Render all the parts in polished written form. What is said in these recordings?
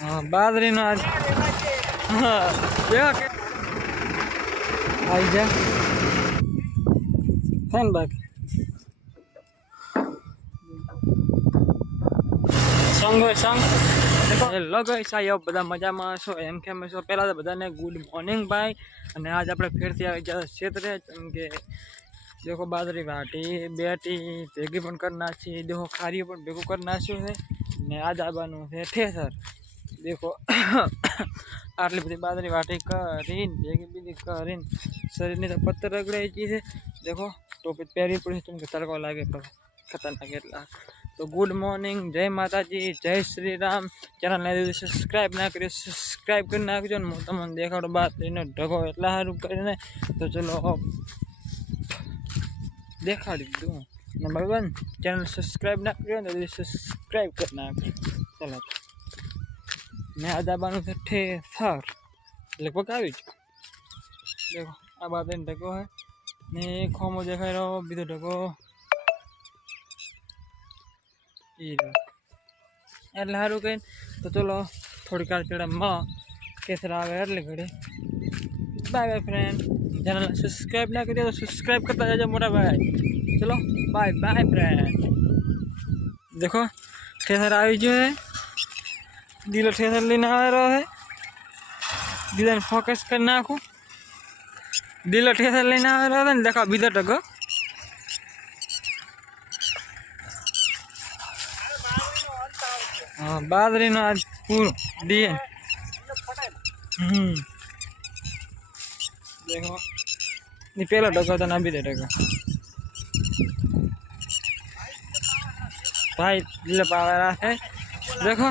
हाँ बादरी नो आज हाँ देखो आई जा फैन बाकी संग संग હેલો ગાઈસ આ બધા મજામાં છો એમ કેમ છો પહેલા તો બધાને ગુડ મોર્નિંગ ભાઈ અને આજ આપણે ફેરથી આવી ગયા ક્ષેત્રે કેમ કે देखो बाजरी वाटी बेटी भेगी पण कर नाखी देखो खारी पण भेगू कर नाख्યું છે ને આજ આવવાનું છે ઠેસર देखो આટલી બધી બાજરી વાટી કરીને ભેગી બીજી કરીને શરીરની તો પત્તર રગડાઈ ગઈ છે देखो ટોપી પહેરી પડી કેમ કે તડકો લાગે ખતરનાક એટલા तो गुड मॉर्निंग जय माता जी जय श्री राम चैनल ने सब्सक्राइब ना करियो सब्सक्राइब कर नाखजो ने तमने देखाडो बात एनो ढगो એટલા હારું કરીને तो चलो देखाड़ी दूँ ने भगवान चैनल सब्सक्राइब ना करियो तो सब्सक्राइब कर नाख चलो मैं आज आबानु थे ठेसर लगभग આવી જ देखो आ बात इन ढगो है ने खोमो देखाई रहो बीजो ढगो એટલે સારું કહીને તો ચલો થોડીક વાર પેલા કેસર આવે એટલે ઘડે bye bye friend channel subscribe ના કરી તો સબસ્ક્રાઈબ કરતા જજો મોટા ભાઈ ચલો બાય બાય ફ્રેન્ડ देखो ठेसर આવી ગયો है दिलो ठेसर લઈને આવે રહ્યો है દીદાને ફોકસ કરી નાખું दिलो ठेसर લઈને આવે રહ્યો ને देखो બીજો ટકો हाँ बाजरी नो आज पूरा दिए देखो ये पहला टका था ना भी दे टका भाई दिल पावरा है देखो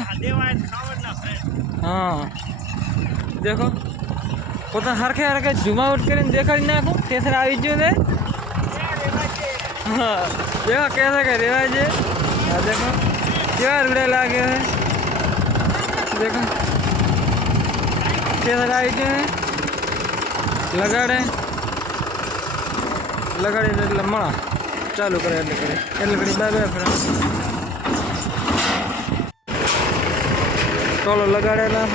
हाँ देखो पोता हरखे हरखे झूम आउट करीने देखाड़ी नाखो केसर आई गयो ने हाँ देखो कैसे कर रेवाज है हाँ देखो क्या रुड़े लागे है देखो केसर आई गए लगाड़े लगाड़े એટલે મળા ચાલુ કરે એટલે ઘડી બાય બાય ફ્રેન્ડ ટોલો લગાડેલા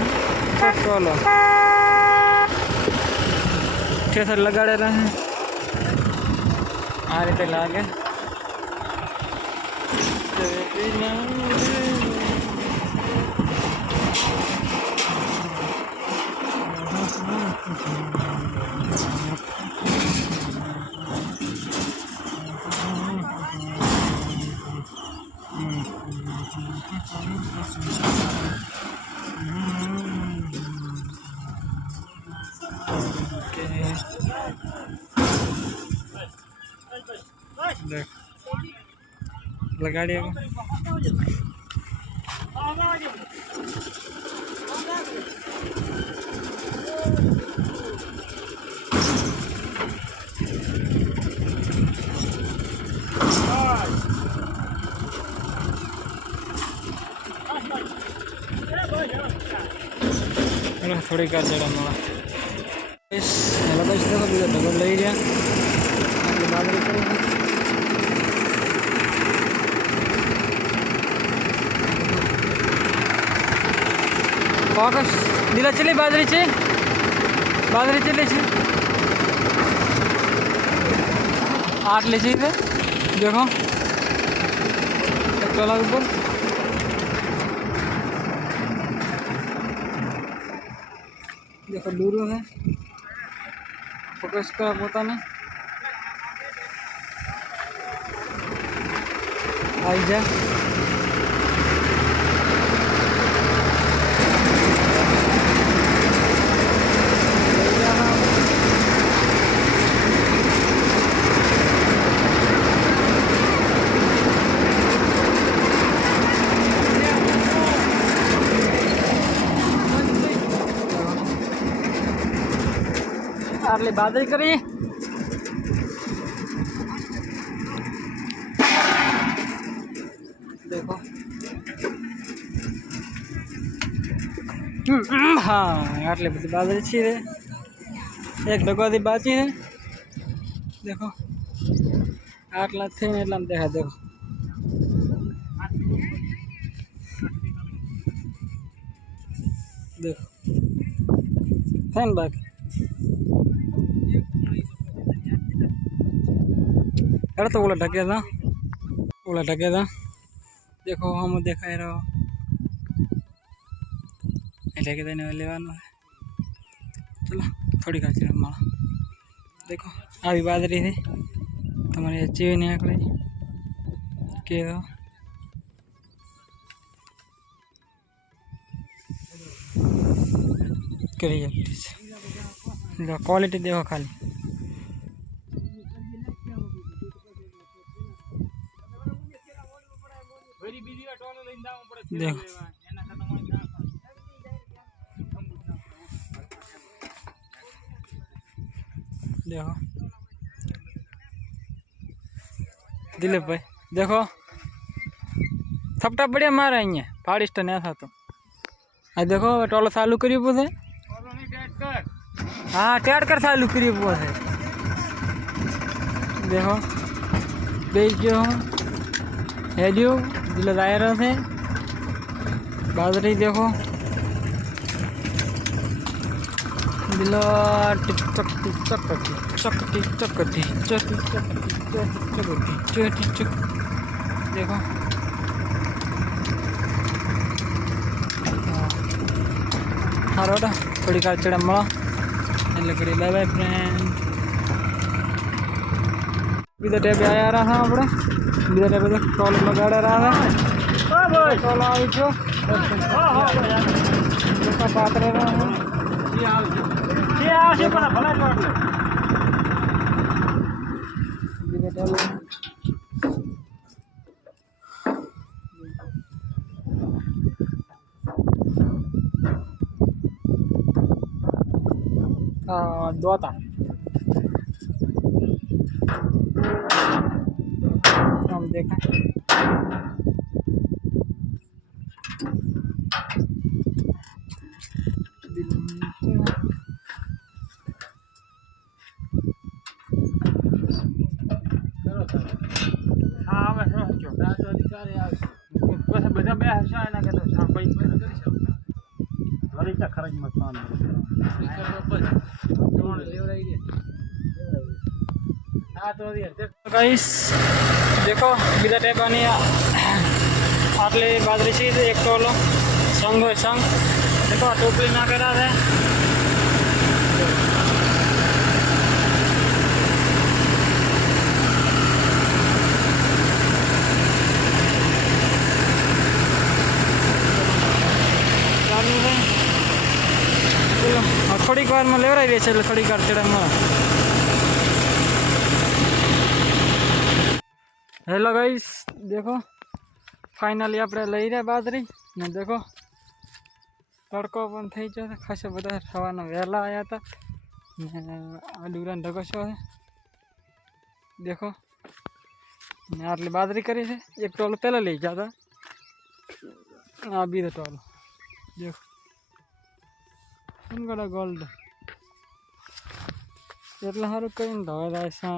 છે ટોલો કેસર લગાડેલા છે આ રીતે લાગે लगाड़ी थोड़ी कार चढ़ा मारा देखो बीजा ढगो लई गया बाजरी करेंगे फोकस दिला चली बाजरी चली आठ ले चाहिए देखो चला ऊपर देखो दूर है फोकस करा पोता ने आई जा आटली बाजरी करी देखो हाँ आटली बड़ी बाजरी छी रे एक डगोदी बाची है देखो आटला थे ने એટલામાં देखा देखो देखो फैन बाकी अरे तो ओला ढके था देखो हम देखाई रहो ढके देने वाले लेवानो है चलो थोड़ी काची माला देखो આવી બાદરી છે તમારે ચીવી ને આકલે કે करिए क्वालिटी देखो खाली देखो देखो दिलीप भाई देखो थपटा बढ़िया मारा अँ फाड़िस्ट नहीं था तो आ देखो टोलो चालू करी पूछे हाँ टेट कर चालू करी पूछे देखो बेच जो हेडियो दिल दायर से बाजरी देखो दिल TikTok TikTok TikTok TikTok TikTok TikTok देखो हारो थोड़ी कार चढ़ा मला એટલે કરી બાય બાય ફ્રેન્ડ બીજા ટેબે આયા રહ્યા આપણે બીજા ટેબે તો ટોલ લગાડે રહ્યા હા ભાઈ ટોલ આવી છો હા લોકો પાત્રે રહ્યા જે આવશે પણ ભલા લોટ લે બીજા ટેબે दोता हम देखा हाँ બધા બે હશે એના કે તો સાપઈ વળી ખરજ મત गाइस देखो बीजा टेपानी आटली बाजरी सी एक टोलो संग हो संग देखो टोपली ना करा है थोड़ी कार में लेवराई रही है थोड़ी कार चढ़ा में हेलो गाइस देखो फाइनली अपने लई रहे बाजरी ने देखो तड़को पण थई गयो खासा बधा सवारना वहेला आया था ने आ डूरा ढगो छो है देखो ने आटली बाजरी करी है एक टोल पहले लई गया था आ बीजो टोल देखो गड़ा गोल्ड एटला हारू करीने धोए सा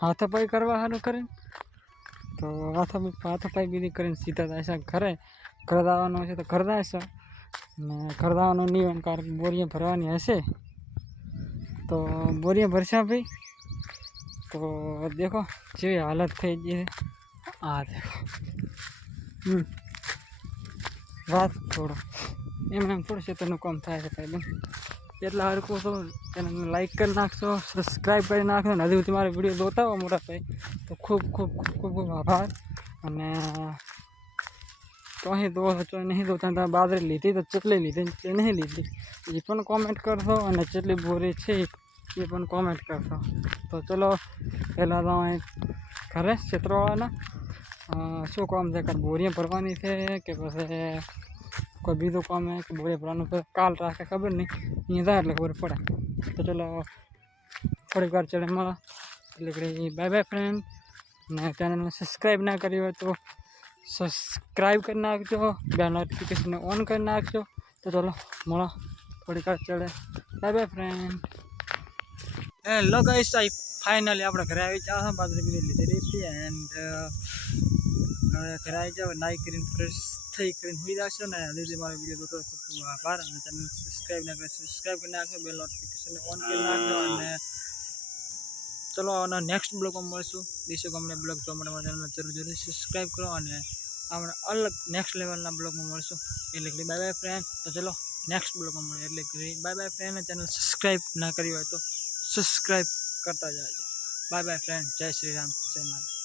हाथापाई करवा हारू करें तो हाथापाई भी करें सीधा ऐसा घरे घर दावानो है तो घर दाशो ने घर दावानो नियम कार बोरियां भरवानी हशे तो बोरियां भरशा भाई तो देखो जी हालत थी गई आ देखो रात थोड़ो एम थोड़ा क्षेत्र काम थाय पहले एटला हर को तो चैनल लाइक कर नाखो सब्सक्राइब कर नाखो हजू तुम्हारे वीडियो जोता हो मोटा भाई तो खूब खूब खूब खूब खूब आभार अने तो अँ दो तो नहीं दोता तो बाजरी लीधी तो चटली लीधी नहीं लीधी ये पण कॉमेंट कर दो और चटली बोरी है ये पण कॉमेंट कर दो तो चलो पहला तो घरे क्षेत्रवाळाना शू काम है कर बोरियां भरवानी थे कि पछी कोई बीजो काम है कि बोरियां भरवानो काल राखे खबर नहीं अँ जाए एटले खबर पड़े तो चलो थोड़ी बार चढ़े मला એટલે बाय बाय फ्रेंड ने चैनल में सब्सक्राइब ना करी हो तो सब्सक्राइब कर नाखजो बेल नोटिफिकेशन ऑन कर नाखजो तो चलो मला थोड़ी बार चढ़े bye bye friend hello guys I finally अपने घरे आई जा बाजरी बीजरी लीधी थी एंड હવે ઘરે આવી જાવ નાઈ કરીને ફ્રેશ થઈ કરીને હોઈ જશો ને દીદી મારો વિડીયો જોતો ખૂબ ખૂબ આભાર અને ચેનલ સબસ્ક્રાઈબ ના કરે સબસ્ક્રાઈબ કરી નાખો બેલ નોટિફિકેશન ઓન કરી નાખો અને ચલો આના નેક્સ્ટ બ્લોગમાં મળશું દેશો ગમને બ્લોગ જોવા માટે ચેનલ જરૂર સબસ્ક્રાઈબ કરો અને આપણે અલગ નેક્સ્ટ લેવલના બ્લોગમાં મળશું એટલે કે બાય બાય ફ્રેન્ડ તો ચલો નેક્સ્ટ બ્લોગમાં મળે એટલે કે bye bye friend channel subscribe ના કરી હોય તો સબસ્ક્રાઈબ કરતા જાજો બાય બાય ફ્રેન્ડ જય શ્રી રામ જય માતા